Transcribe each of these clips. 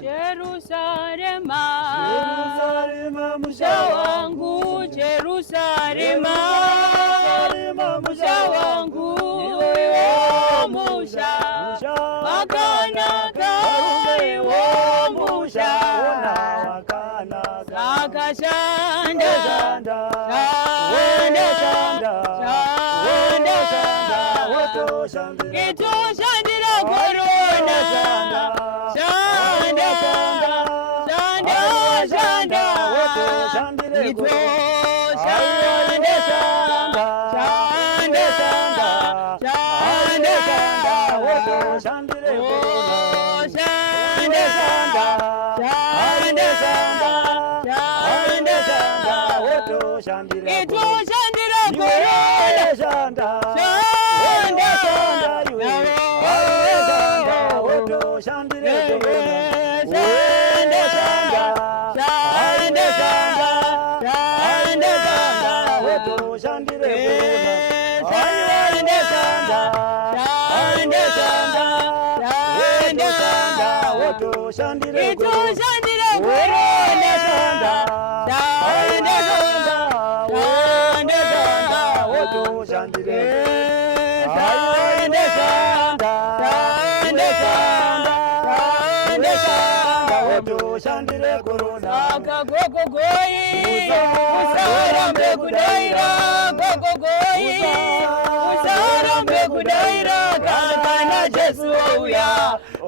Jerusalema, Jerusalema musha wangu, Jerusalema, musha wangu, iwo musha, makanaka, iwo musha, akashanda, itoshandira korona,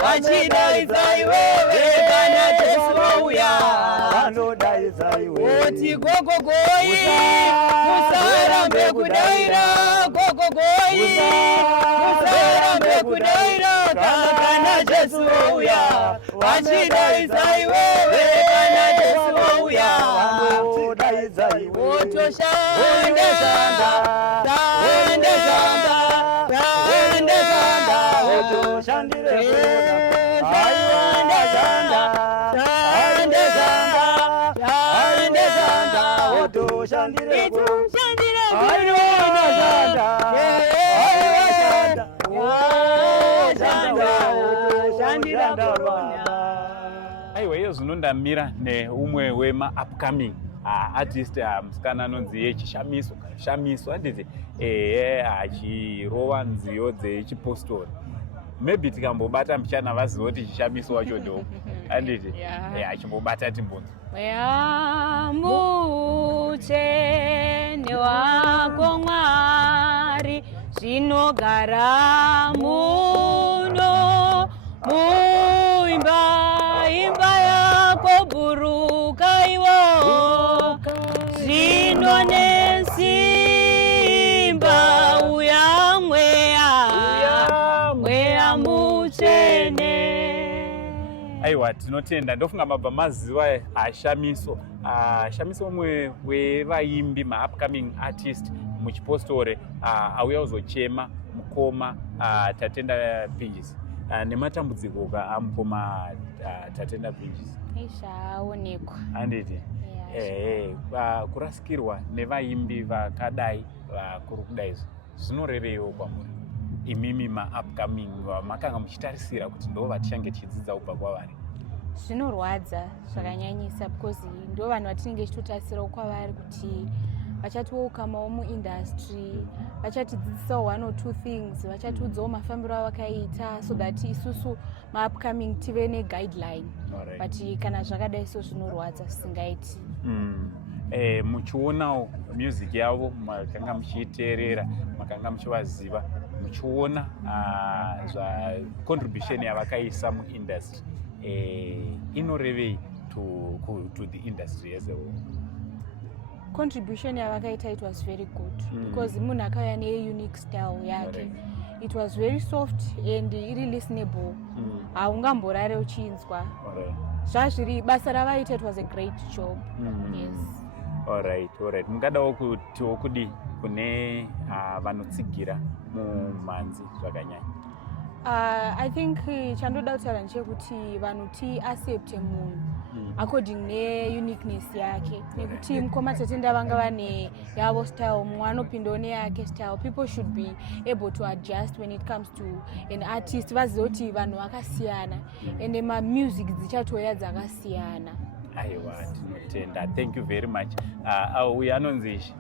wachidaiza iwewe kana Jesu uya anodaiza iwewe oti gogogoi musarambe kudaira gogogoi musarambe kudaira kana Jesu uya wachidaiza iwewe kana Jesu uya anodaiza iwewe otoshanda shandire aiwa iyo zvinondamira neumwe wema upcoming artist musikana anonzi yechishamiso shamiso handiti achirova nziyo dzechipostori maybe tikambobata mchana vaziva kuti chishamiso wacho ndo handiti achimbobata timbunzi mutsvene wako Mwari zvinogara muno imba yako buruka iwo zvino nesimba uya mweya mutsvene. Aiwa tinotenda ndofunga mabva maziva ashamiso shamiso umwe wevaimbi upcoming artist muchipostore auya kuzochema mukoma Tatenda Pages nematambudziko amukoma Tatenda Pages aishaonekwa handiti kurasikirwa nevaimbi vakadai vakuru kudai zvinorevewo kwamuri imimi upcoming makanga muchitarisira kuti ndo vatichange tichidzidza kubva kwavari? Zvinorwadza zvakanyanyisa because ndo vanhu vatinenge tichitotarisirawo kwavari kuti vachatiwokamawo muindustry vachatidzidzisawo 1 or 2 things vachatiudzawo mafambiro avakaita so that isusu upcoming tive neguideline but kana zvakadai so zvinorwadza zvisingaiti. Muchionawo music yavo makanga muchiiteerera makanga muchivaziva muchiona contribution yavakaisa muindustry inorevei to the industry as a whole? Contribution yavakaita it was very good because munhu akauya neunique style yake it was very soft and iri listenable haungamborare uchinzwa zvazviri basa ravaita it was a great job. Yes. Alright. Mungadawo kutiwo kudi kune vanotsigira mumhanzi zvakanyanya? I think chandoda kutaura ndechekuti vanhu tiaccepte munhu according neuniqueness yake, nekuti mukoma tatenda vanga vane yavo style, mumwe anopindawo neyake style. People should be able to adjust when it comes to an artist, vazive kuti vanhu vakasiyana ende mamusic dzichatoya dzakasiyana. Aiwa, tinotenda. Thank you very much. Uyu anonzi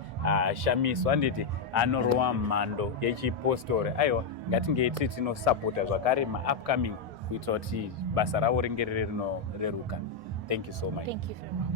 Shamiso anditi anorowa mhando yechipostori. Aiwa, ngatingei tiri tinosapota zvakare ma-upcoming kuitira kuti basa ravo ringe rinoreruka. Thank you so much. Thank you very much.